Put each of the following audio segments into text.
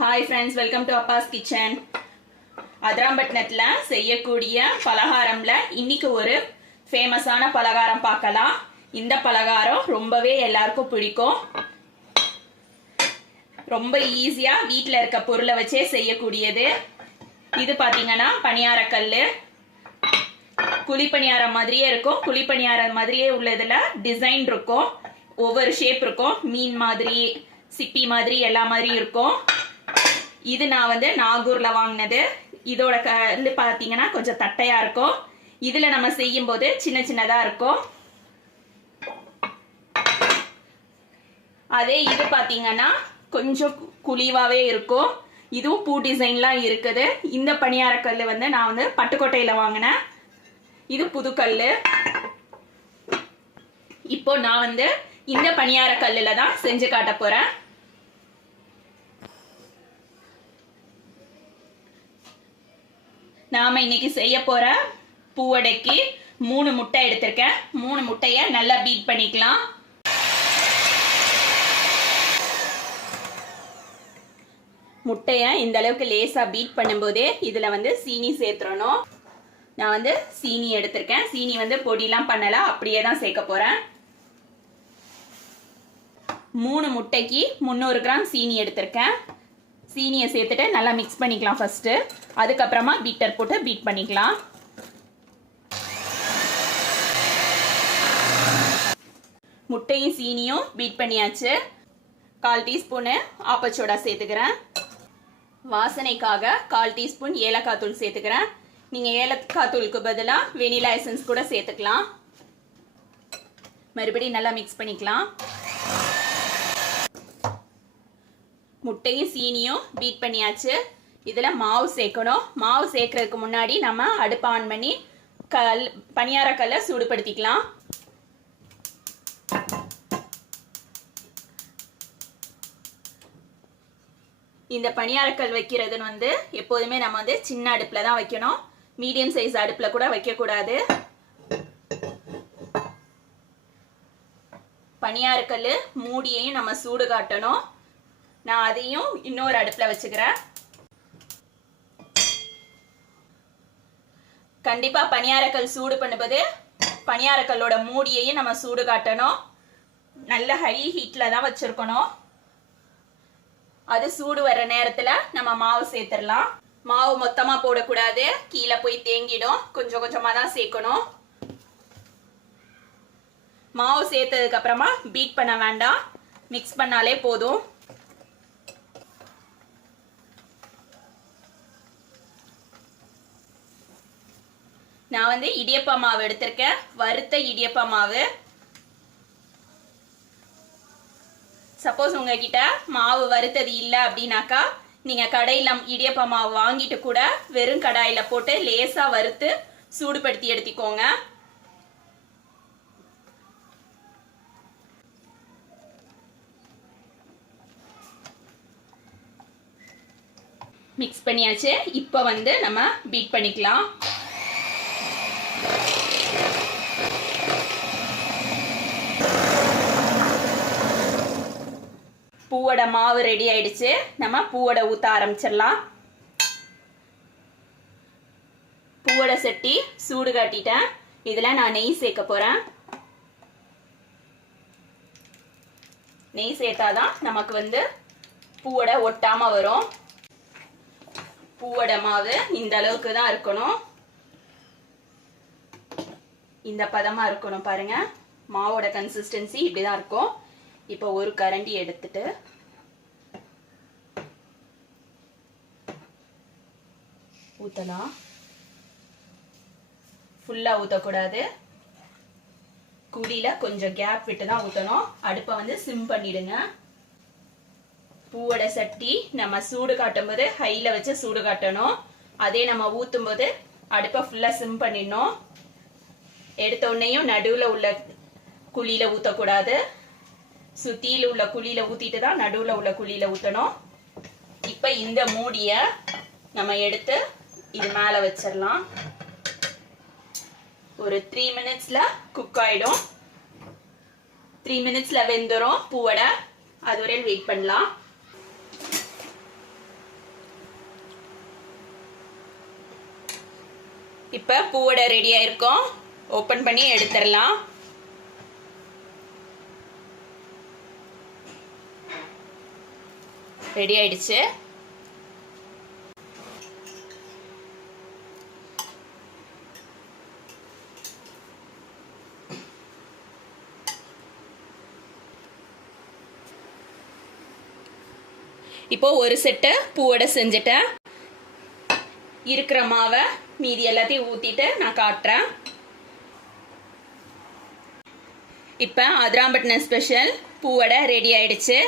Hi friends welcome to Abbas kitchen அதிராம்பட்டினத்தில் செய்யக்கூடிய பலகாரம்ல இன்னைக்கு ஒரு ஃபேமஸான பலகாரம் பார்க்கலாம். இந்த பலகாரம் ரொம்பவே எல்லாருக்கும் பிடிக்கும். ரொம்ப ஈஸியாக வீட்டில் இருக்க பொருளை வச்சே செய்யக்கூடியது. இது பார்த்தீங்கன்னா பணியாரக்கல் குழிப்பணியாரம் மாதிரியே இருக்கும். குழிப்பணியாரம் மாதிரியே உள்ளதில் டிசைன் இருக்கும். ஒவ்வொரு ஷேப் இருக்கும். மீன் மாதிரி சிப்பி மாதிரி எல்லா மாதிரி இருக்கும். இது நான் வந்து நாகூர்ல வாங்கினது. இதோட கல் பார்த்தீங்கன்னா கொஞ்சம் தட்டையா இருக்கும். இதுல நம்ம செய்யும் போது சின்ன சின்னதா இருக்கும். அதே இது பார்த்தீங்கன்னா கொஞ்சம் குழிவாவே இருக்கும். இதுவும் பூ டிசைன்லாம் இருக்குது. இந்த பணியாரக்கல் வந்து நான் வந்து பட்டுக்கோட்டையில் வாங்கினேன். இது புதுக்கல் இப்போ நான் வந்து இந்த பணியாரக்கல்லில் தான் செஞ்சு காட்ட போகிறேன் நாம இன்னைக்கு செய்ய போற பூவடைக்கு மூணு முட்டை எடுத்திருக்கேன். மூணு முட்டைய நல்லா பீட் பண்ணிக்கலாம். முட்டையை இந்த அளவுக்கு லேசா பீட் பண்ணும்போதே இதுல வந்து சீனி சேர்த்துறணும். நான் வந்து சீனி எடுத்திருக்கேன். சீனி வந்து பொடிலாம் பண்ணல அப்படியே தான் சேர்க்க போறேன். மூணு முட்டைக்கு முந்நூறு கிராம் சீனி எடுத்திருக்கேன். சீனியை சேர்த்துட்டு நல்லா மிக்ஸ் பண்ணிக்கலாம் ஃபஸ்ட்டு அதுக்கப்புறமா பீட்டர் போட்டு பீட் பண்ணிக்கலாம். முட்டையும் சீனியும் பீட் பண்ணியாச்சு. கால் டீஸ்பூனு ஆப்பச்சோடா சேர்த்துக்கிறேன். வாசனைக்காக கால் டீஸ்பூன் ஏலக்காய் தூள் சேர்த்துக்கிறேன். நீங்கள் ஏலக்காய் தூளுக்கு பதிலாக வெனிலா எசன்ஸ் கூட சேர்த்துக்கலாம். மறுபடியும் நல்லா மிக்ஸ் பண்ணிக்கலாம். முட்டையும் சீனியும் பீட் பண்ணியாச்சு. இதில் மாவு சேர்க்கணும். மாவு சேர்க்கறதுக்கு முன்னாடி நம்ம அடுப்பை ஆன் பண்ணி கல் பணியார சூடுபடுத்திக்கலாம். இந்த பணியாரக்கல் வைக்கிறதுன்னு வந்து எப்போதுமே நம்ம வந்து சின்ன அடுப்பில் தான் வைக்கணும். மீடியம் சைஸ் அடுப்பில் கூட வைக்கக்கூடாது. பணியாரக்கல் மூடியையும் நம்ம சூடு காட்டணும். நான் அதையும் இன்னொரு அடுப்பில் வச்சுக்கிறேன். கண்டிப்பாக பணியாரக்கல் சூடு பண்ணும்போது பணியாரக்கல்லோட மூடியையும் நம்ம சூடு காட்டணும். நல்ல ஹை ஹீட்டில் தான் வச்சுருக்கணும். அது சூடு வர்ற நேரத்தில் நம்ம மாவு சேர்த்துடலாம். மாவு மொத்தமாக போடக்கூடாது. கீழே போய் தேங்கிடும். கொஞ்சம் கொஞ்சமாக தான் சேர்க்கணும். மாவு சேர்த்ததுக்கு அப்புறமா பீட் பண்ண வேண்டாம். மிக்ஸ் பண்ணாலே போதும். நான் வந்து இடியப்ப மாவு எடுத்திருக்கேன். வறுத்த இடியப்ப மாவு. சப்போஸ் உங்ககிட்ட மாவு வறுத்தது இல்லை அப்படின்னாக்கா நீங்கள் கடையில் இடியப்ப மாவு வாங்கிட்டு கூட வெறும் கடாயில் போட்டு லேசாக வறுத்து சூடுபடுத்தி எடுத்துக்கோங்க. மிக்ஸ் பண்ணியாச்சு. இப்போ வந்து நம்ம பீட் பண்ணிக்கலாம். பூவோட மாவு ரெடி ஆயிடுச்சு. நம்ம பூவோட ஊற்ற ஆரம்பிச்சிடலாம். பூவோட சட்டி சூடு காட்டிட்டேன். இதில் நான் நெய் சேர்க்க போகிறேன் நெய் சேர்த்தாதான் நமக்கு வந்து பூவோட ஒட்டாமல் வரும். பூவோட மாவு இந்த அளவுக்கு தான் இருக்கணும். இந்த பதமாக இருக்கணும் பாருங்க. மாவோட கன்சிஸ்டன்சி இப்படி தான் இருக்கும். இப்போ ஒரு கரண்டி எடுத்துட்டு ஊற்றலாம் ஃபுல்லாக ஊற்றக்கூடாது குழியில் கொஞ்சம் கேப் விட்டு தான் ஊற்றணும் அடுப்பை வந்து சிம் பண்ணிடுங்க. பூவோட சட்டி நம்ம சூடு காட்டும் போது ஹையில் வச்சு சூடு காட்டணும். அதே நம்ம ஊற்றும் போது அடுப்பை ஃபுல்லாக சிம் பண்ணிடணும். எடுத்த உடனேயும் நடுவில் உள்ள குழியில் ஊற்றக்கூடாது சுத்தியில உள்ள குழியில ஊத்திட்டு தான் நடுவுல உள்ள குழியில ஊத்தணும். இப்ப இந்த மூடிய நம்ம எடுத்து இது மேல வச்சிடலாம். ஒரு த்ரீ மினிட்ஸ்ல குக் ஆயிடும். த்ரீ மினிட்ஸ்ல வெந்துடும் பூவடை. அது வெயிட் பண்ணலாம். இப்ப பூவடை ரெடி ஆயிருக்கோம். ஓபன் பண்ணி எடுத்துடலாம். ரெடி ஆயிடுச்சு. இப்போ ஒரு செட்டு பூவடை செஞ்சுட்டேன். இருக்கிற மாவை மீதி எல்லாத்தையும் ஊற்றிட்டு நான் காட்டுறேன். இப்போ அதிராம்பட்டினம் ஸ்பெஷல் பூவடை ரெடி ஆயிடுச்சு.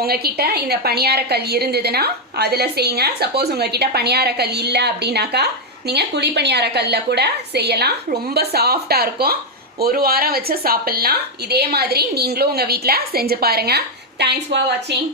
உங்ககிட்ட இந்த பணியாரக்கல் இருந்ததுன்னா அதில் செய்யுங்க. சப்போஸ் உங்ககிட்ட பணியாரக்கல் இல்லை அப்படின்னாக்கா நீங்கள் குழி பணியாரக்கல்ல கூட செய்யலாம். ரொம்ப சாஃப்டாக இருக்கும். ஒரு வாரம் வச்சு சாப்பிட்லாம். இதே மாதிரி நீங்களும் உங்கள் வீட்டில் செஞ்சு பாருங்கள் தேங்க்ஸ் ஃபார் வாட்சிங்